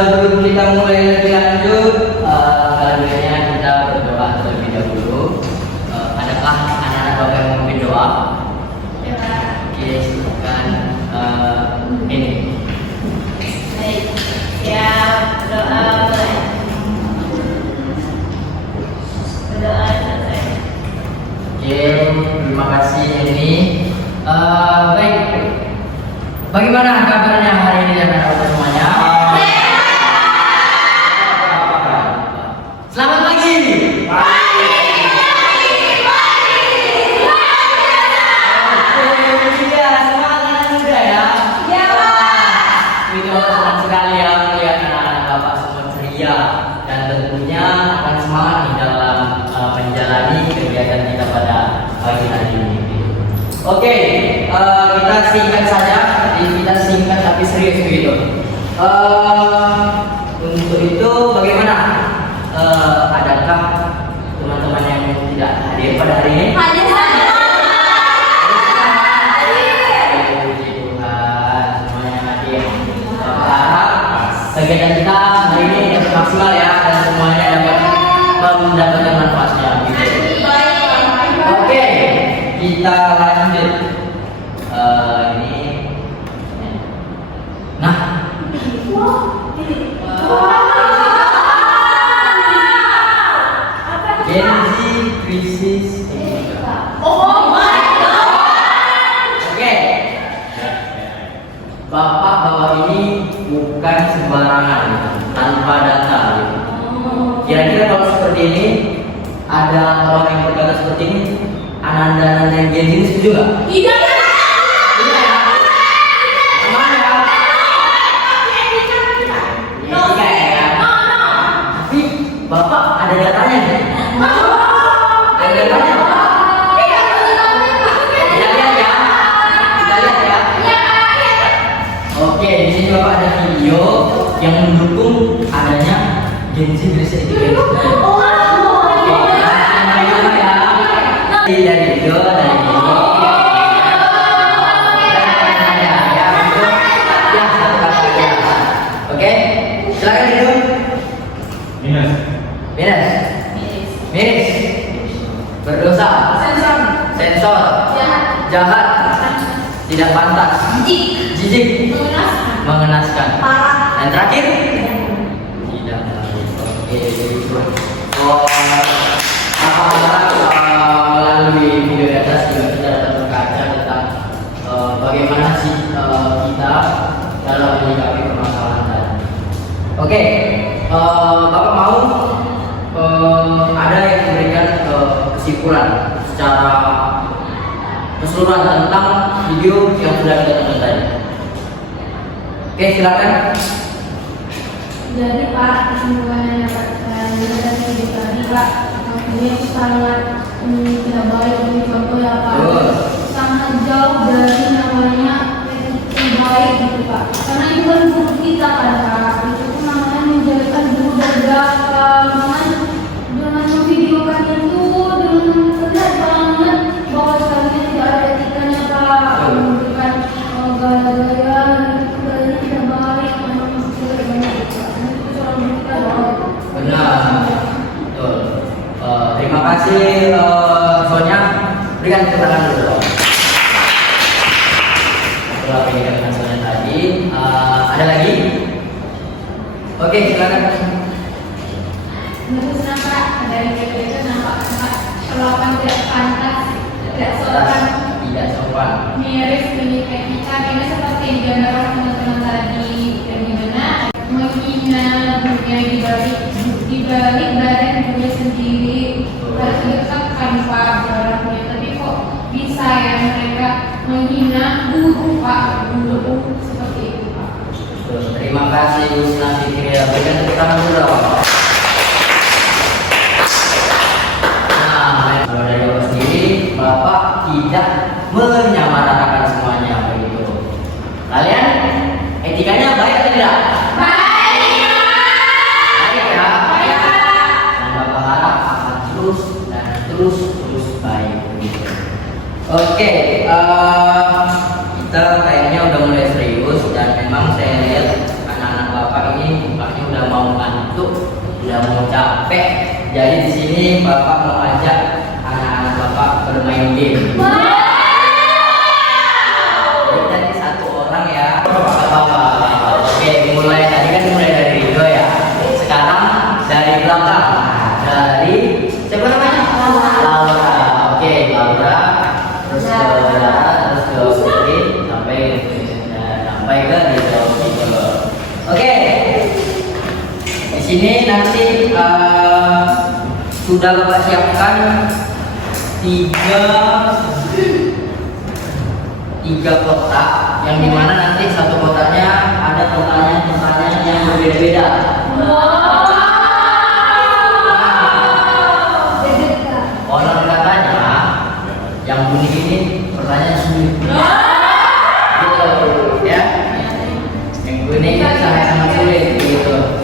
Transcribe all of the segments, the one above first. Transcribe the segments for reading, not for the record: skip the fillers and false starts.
Sebelum kita mulai lebih lanjut, selanjutnya kita berdoa terlebih dahulu. Adakah anak-anak Bapak yang mau berdoa? Ya, Pak. Oke, silakan. Ini. Baik. Siap, berdoa mulai. Berdoa selesai. Oke, terima kasih ini. Baik. Bagaimana kabarnya hari ini anak-anak semuanya? Selamat pagi. Senang sekali ya melihat anak-anak Bapak semua ceria dan tentunya akan semangat nih dalam menjalani kegiatan kita pada pagi hari ini. Oke, kita singkat saja, kita singkat tapi serius begitu. Untuk itu bagaimana? Adakah teman-teman yang tidak hadir pada hari ini? Hadir saja. Kegiatan kita hari ini dapat maksimal ya dan semuanya dapat mendapatkan manfaatnya. Oke, kita lanjut. Ini, nah, Gen Z krisis. Oh my God. Oke, Bapak bawa ini bukan sembarangan tanpa data. Kira-kira kalau seperti ini ada orang yang berkata seperti ini, anak-anak yang Gen Z ini setuju nggak? Tidak. Iya ya. Gimana ya? Etika ya. Tapi Bapak ada datanya nih. Ada datanya. Kita lihat ya. Kita lihat ya. Oke, di sini Bapak ada video yang mendukung adanya Gen Z krisis ini. Oke, ya. Dari video, dari video. Oke, silakan hidup. Minus. Minus. Miris. Berdosa. Sensor. Jahat. Tidak pantas. Jijik. Mengenaskan. Dan terakhir tidak baik. Oke, oh, melalui video di atas juga kita dapat berkaca tentang bagaimana sih kita dalam menyikapi permasalahan tadi. Oke, Bapak mau ada yang memberikan kesimpulan secara keseluruhan tentang video yang sudah kita tonton tadi. Oke, silakan. Jadi Pak, kesimpulan yang dapat saya lihat dari video tadi Pak, ini sangat tidak baik bagi contoh ya Pak. Sangat jauh dari namanya yang baik gitu Pak. Karena itu kan guru kita kan Pak. Itu tuh namanya menjadikan guru beragama dengan memvideokan itu dengan terlihat banget bahwa sekalinya tidak ada etikanya Pak. Memberikan gaya-gaya itu tidak baik. Benar, betul. Terima kasih Sonya. Berikan tepuk tangan dulu. Setelah pendidikan dengan Sonya tadi, ada lagi? Oke, silakan. Menurut nampak dari video itu nampak perlakuan tidak pantas, tidak sopan, Tidak sopan. miris, milik etika. Ini seperti yang digambarkan teman-teman tadi, yang dimana menghina dunia dibalik badan dunia sendiri. Harus ditetapkan Pak barangnya. Tapi kok bisa ya mereka menghina guru Pak, guru seperti itu Pak. Terima kasih Bu Sina Fikri. Berikan tepuk tangan dulu Bapak. Nah, kalau dari Bapak sendiri, Bapak tidak menyamaratakan semuanya begitu. Kalian etikanya baik atau tidak? Baik ya. Dan Bapak harap akan terus baik begitu. Oke, kita kayaknya udah mulai serius dan memang saya lihat anak-anak Bapak ini mukanya capek. Jadi di sini Bapak mau ajak anak-anak Bapak bermain game. Jadi tadi satu orang ya. Bapak. Oke, mulai tadi kan mulai dari Ridho ya. Sekarang dari belakang. Dari siapa namanya? Laura. Oke, Laura. Terus ke terus ke kiri sampai ke Ridho. Oke. Di sini nanti sudah Bapak siapkan tiga kotak yang dimana nanti satu kotaknya ada pertanyaan-pertanyaan yang berbeda-beda. Konon katanya yang bunyi ini pertanyaan sulit. Gitu, ya. Yang bunyi sangat sulit gitu.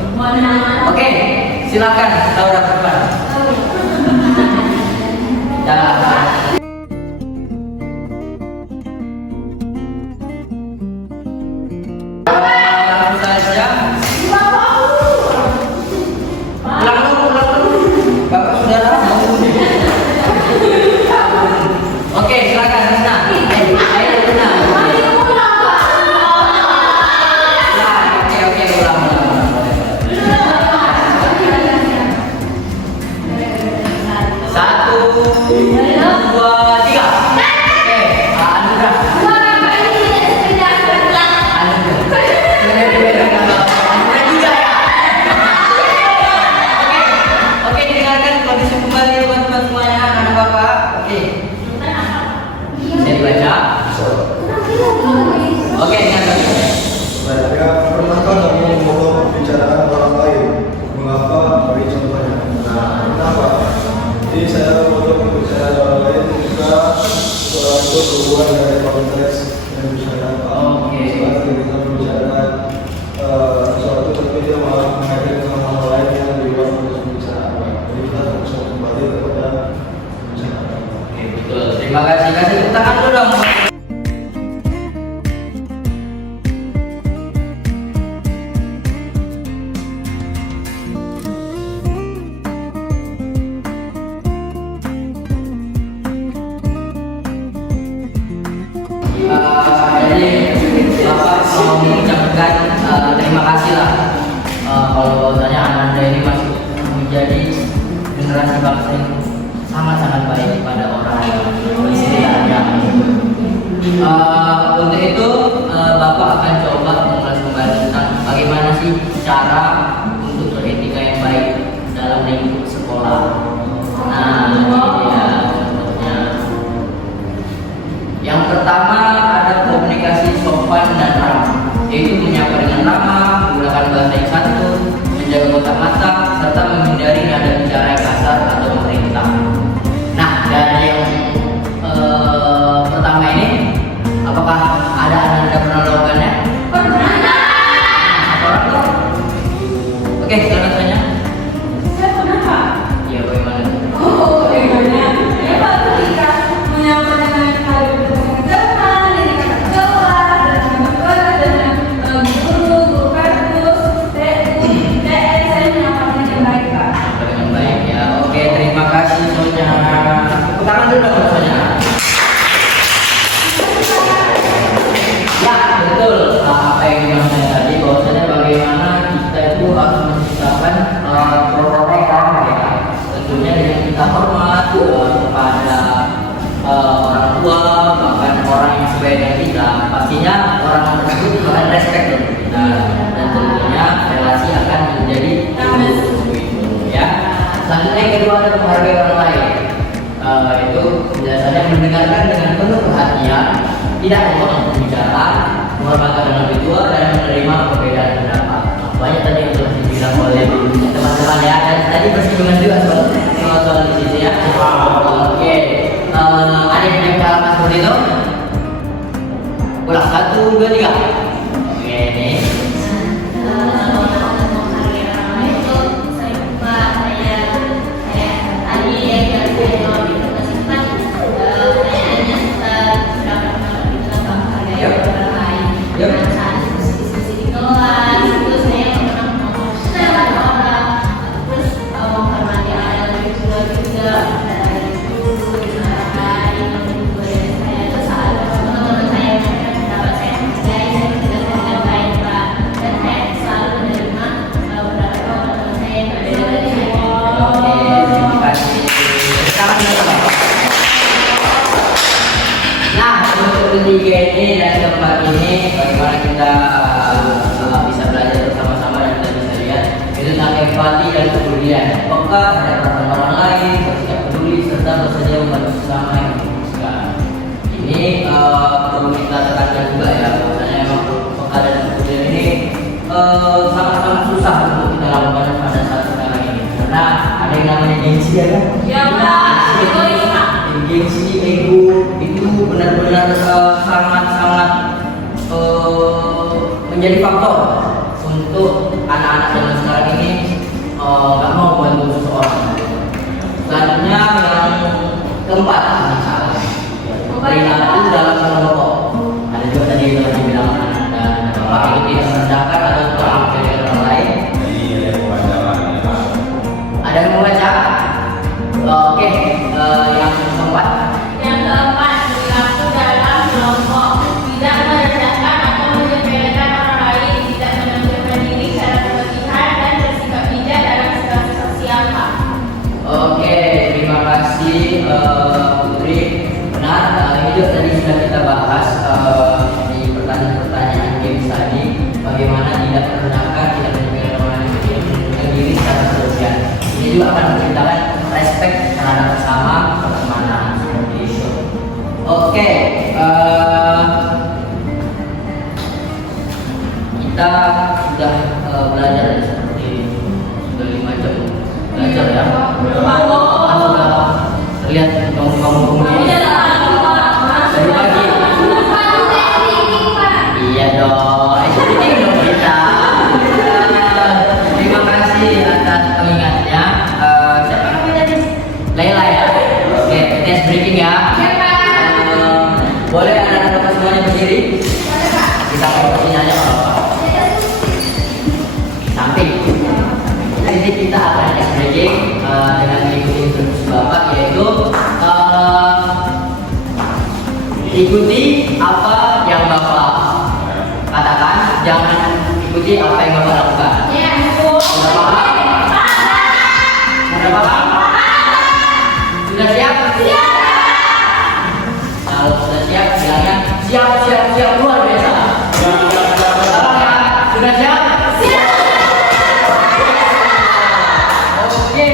Oke, silakan Laura depan. Ya. Langsung saja. Ulang dulu. Bapak saudara mau. Oke, silakan Rina. Ayo Rina. Oke, ulang. Satu, dua, tiga. Oke, Andra. Oke, dengarkan kondisi kembali teman-teman semuanya, anak Bapak. Oke. Bisa dibaca? Oke, dengarkan. Ya, pernahkah kamu memotong pembicaraan orang lain? Mengapa? Beri contohnya. Kenapa? Jadi saya memotong pembicaraan orang lain ketika seorang itu keluar dari konteks yang dibicarakan. Oke. Saat kita membicarakan sesuatu tapi dia malah mengaitkan dengan hal lain yang di luar konteks pembicaraan. Jadi kita harus kembali kepada pembicaraan. Oke, betul. Terima kasih. Kasih tepuk tangan dulu dong. Jadi Bapak mau mengucapkan terima kasih lah kalau bahwasanya Ananda ini masih menjadi generasi bangsa yang sangat-sangat baik pada orang di sekitarnya. Untuk itu Bapak akan coba mengulas kembali tentang bagaimana sih cara untuk beretika yang baik dalam lingkup sekolah. Nah, ini dia contohnya. Yang pertama ada komunikasi sopan dan ramah, yaitu menyapa dengan ramah, menggunakan bahasa yang santun, menjaga kontak mata, serta menghindari nada bicara yang kasar atau memerintah. Nah, dari yang pertama ini, apakah ada Anda pernah melakukannya? Pernah. Oke, silakan tanya. Saya pernah, Pak. Iya, bagaimana? Bagaimana? Ya, Pak, ketika menyapa dengan hal depan, ini kata kelas, dengan guru kartus, saya menyapanya dengan baik, Pak. Dengan baik ya. Oke, terima kasih Sonya. Tepuk tangan dulu dong Sonya. Ya, betul. Apa yang dimaksud tadi bahwasanya bagaimana kita itu harus menciptakan protokol ya. Tentunya dengan kita hormat kepada orang tua, bahkan orang yang sesuai dengan kita. Pastinya orang tersebut akan respect dengan kita dan tentunya relasi akan menjadi bagus ya. Selanjutnya yang kedua ada menghargai orang lain. Itu biasanya mendengarkan dengan penuh perhatian, tidak memotong pembicaraan, menghormati orang lebih tua dan menerima perbedaan pendapat. Banyak tadi yang telah dibilang oleh teman-teman ya. Dan tadi bersinggungan juga soal di sini ya. Oke. Ada yang punya pengalaman seperti itu? Ulang 1, 2, 3. Oke nih. Terus bagaimana kita bisa belajar bersama-sama dan kita bisa lihat itu tentang empati dan kepedulian, peka terhadap orang lain, bersikap peduli serta bersedia membantu sesama yang membutuhkan. Ini perlu kita tekankan juga ya, bahwasanya memang peka dan kepedulian ini sangat-sangat susah untuk kita lakukan pada saat sekarang ini, karena ada yang namanya gengsi ya kan? Ya udah, egois Pak. Gengsi, ego itu benar-benar sangat-sangat menjadi faktor untuk anak-anak zaman sekarang ini nggak mau bantu seseorang. Selanjutnya yang keempat, misalnya perilaku dalam kelompok. Ada juga tadi yang dibilang dan bapak itu tidak merendahkan atau terlalu orang lain. Ada yang membaca? Oke, yang keempat. Yang keempat, perilaku dalam kelompok. Tidak merendahkan atau menyepelekan orang lain, tidak menonjolkan diri secara berlebihan dan bersikap bijak dalam situasi sosial Pak. Oke, terima kasih Putri. Benar, ini juga tadi sudah kita bahas di pertanyaan-pertanyaan games tadi, bagaimana tidak merendahkan, tidak menyepelekan orang lain, tidak menonjolkan diri secara berlebihan. Ini juga akan menciptakan respect terhadap sesama pertemanan seperti itu. Oke, kita sudah belajar seperti sudah 5 jam belajar ya. Sudah terlihat kamu ini dari pagi. Iya dong, ini dong kita. Terima kasih atas pengingatnya. Siapa namanya nih? Laila ya. Oke, tes breaking ya. Boleh anak-anak semuanya berdiri? Kita posisinya aja kalau apa. Samping. Jadi kita akan tes breaking dengan mengikuti instruksi Bapak, yaitu ikuti apa yang Bapak katakan, jangan ikuti apa yang Bapak lakukan. Sudah paham? Sudah paham? Sudah siap? Kalau sudah siap, bilangnya siap luar biasa. Paham ya? Sudah siap? Oke.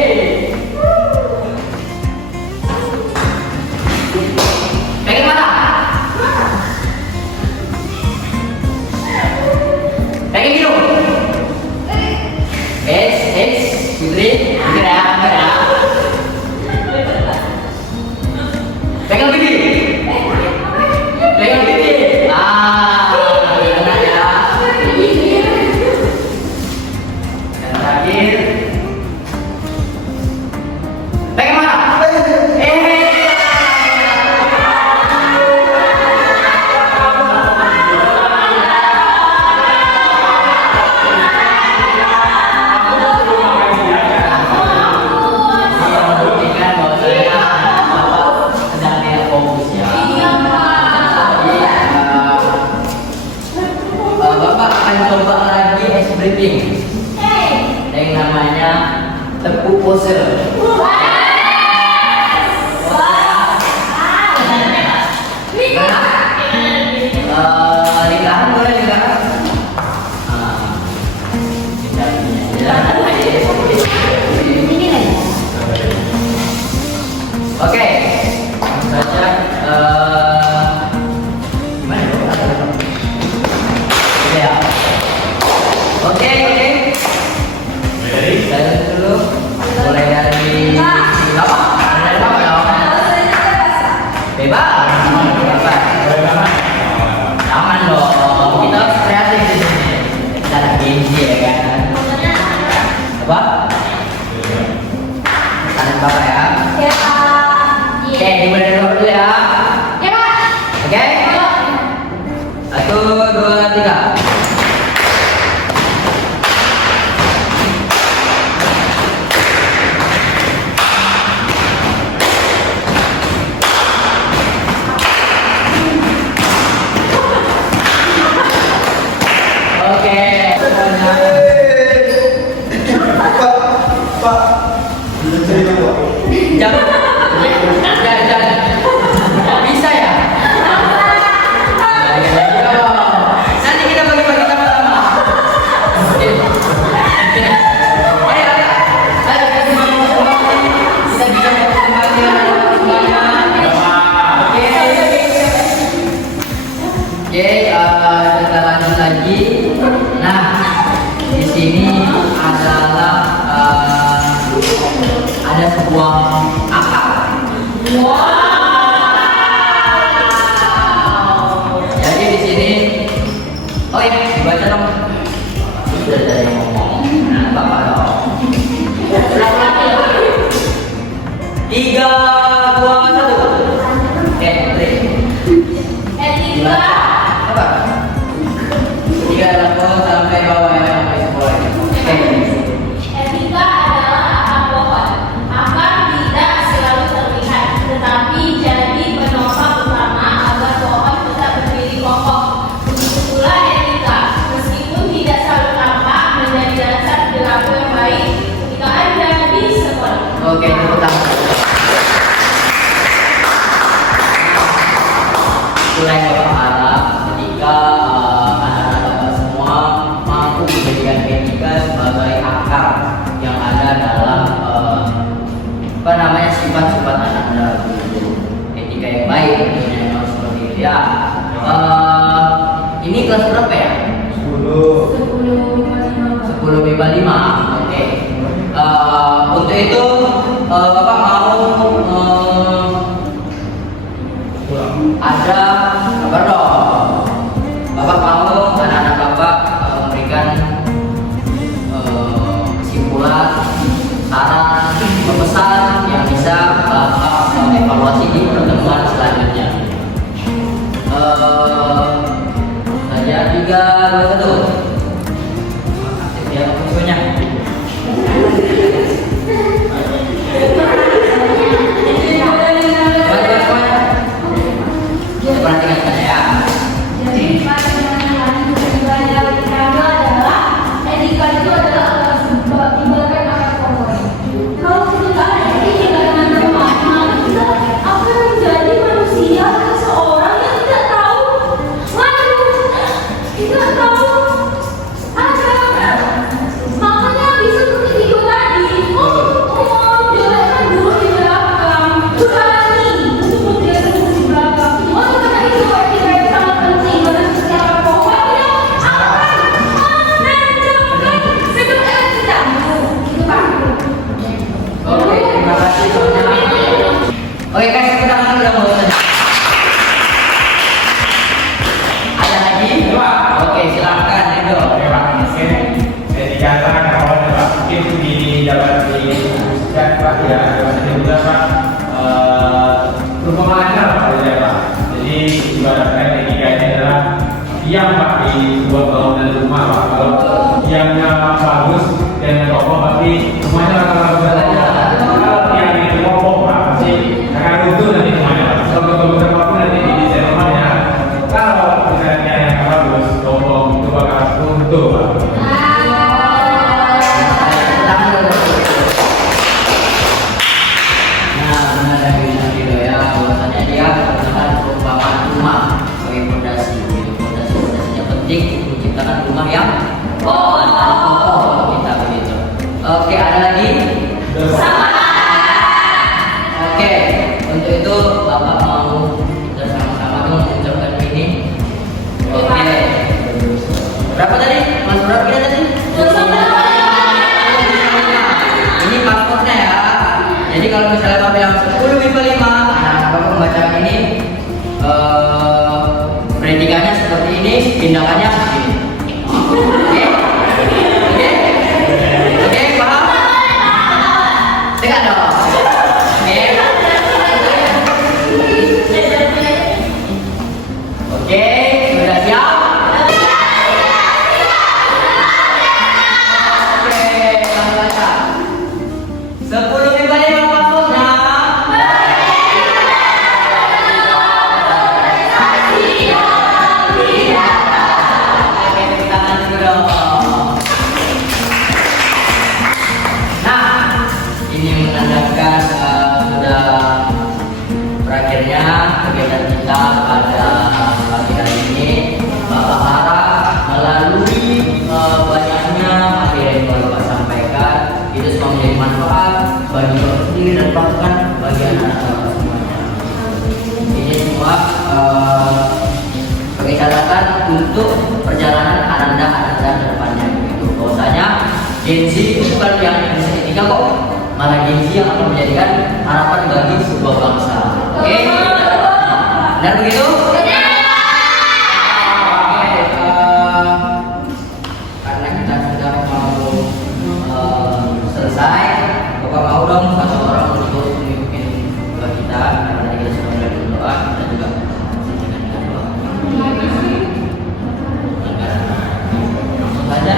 Pegang mata. Pegang hidung. Putri, dengar ya, dengar ya. Pegang pipi. Pegang pipi. Benar ya. Dan terakhir, pegang mana? Breathing yang namanya tepuk pose. Lilahan boleh lilahan. Oke, saja. Gimana dong? Ya. Oke. Dari dulu mulai dari lagi. Nah, di sini adalah ada sebuah akar. Jadi di sini, oh ya, dibaca dong. Sudah dari ngomong. Nah, Bapak dong. 3, 2, 1. Oke, Putri. Etika. Apa? 3 level sampai bawah ya, sampai sekolah. Oke. Etika adalah akar pohon. Akar tidak selalu terlihat, tetapi jadi penopang utama agar pohon tetap berdiri kokoh. Begitu pula etika, meskipun tidak selalu tampak, menjadi dasar perilaku yang baik ketika Anda di sekolah. Oke, tepuk tangan. Itulah yang Bapak harap ketika anak-anak Bapak semua mampu menjadikan etika sebagai akar yang ada dalam sifat-sifat anak-anak itu. Etika yang baik tentunya yang harus seperti itu ya. Ini kelas berapa ya? 10 MIPA 5. Oke. Untuk itu Bapak mau ada kabar dong. Bapak mau anak-anak Bapak memberikan kesimpulan, saran, pesan yang bisa Bapak evaluasi di pertemuan selanjutnya. Saja 3, 2, 1. Aktif ya musuhnya. Perhatikan saya. Jadi pandangan yang pertama adalah etika itu adalah ibaratkan akar pohon. Kalau kita ada etika dengan teman-teman, kita akan menjadi manusia seseorang yang tidak tahu malu, tidak tahu ada. Makanya bisa seperti video tadi, jelekkan dulu di belakang, berani untuk menjelaskan di belakang. Oleh karena itu etika yang sangat penting karena secara pokoknya akan menentukan sikap kita. Itu Pak. Oke, terima kasih soalnya. Oke, kasih tepuk tangan udah mau. Ada lagi? Oke, silakan Edo. Oke Pak, mungkin etika kawan Pak, mungkin di dapat diinstruksikan Pak ya, dapat juga Pak perumpamaan Pak ya Pak. Jadi ibaratkan etika ini adalah tiang Pak di sebuah bangunan rumah Pak. Kalau tiangnya bagus dan kokoh pasti rumahnya akan bagus saja. Kalau tiang itu kokoh Pak, pasti akan runtuh nanti rumahnya Pak. Kalau betul-betul apapun nanti di desain rumahnya. Kalau misalnya yang bagus, kokoh itu bakal runtuh Pak. Nah, benar dari Edo ya, bahwasannya dia menggunakan perumpamaan rumah sebagai fondasi. Gitu. Fondasinya penting untuk menciptakan rumah yang kokoh kita begitu. Oke, ada lagi? Oke, untuk itu Bapak mau bersama-sama dong mengucapkan ini. Oke. Berapa tadi? Mas berapa kita tadi? Ini paspornya ya. Jadi kalau misalnya Bapak bilang 10 MIPA 5, anak-anak Bapak membacakan ini predikannya seperti ini, tindakannya begini. Oke? Oke? Oke, paham? Dengar dong. Oke? Oke, sudah siap? Oke, langsung baca. 10 MIPA 5 paspornya. Gen Z itu bukan yang segitiga kok, malah Gen Z yang akan menjadikan harapan bagi sebuah bangsa. Oke? Benar begitu? Karena kita sudah mau selesai, Bapak mau dong satu orang untuk memimpin doa kita, karena tadi kita sudah mulai berdoa dan juga dengan doa. Langsung saja.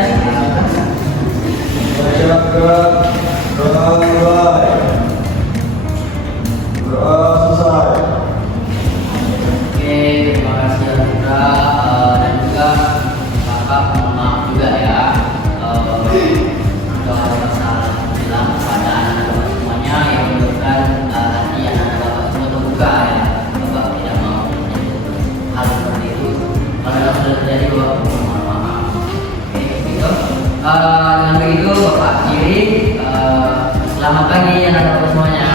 Doa selesai. Oke, terima kasih Alfira dan juga Kakak mohon maaf juga ya kalau masalah bilang kepada anak-anak semuanya yang menyebabkan hati anak-anak semua terbuka ya. Bapak tidak mau hal seperti itu. Kalau memang sudah terjadi Bapak mohon maaf. Oke, begitu. Dengan begitu Bapak akhiri. Selamat pagi anak-anak semuanya.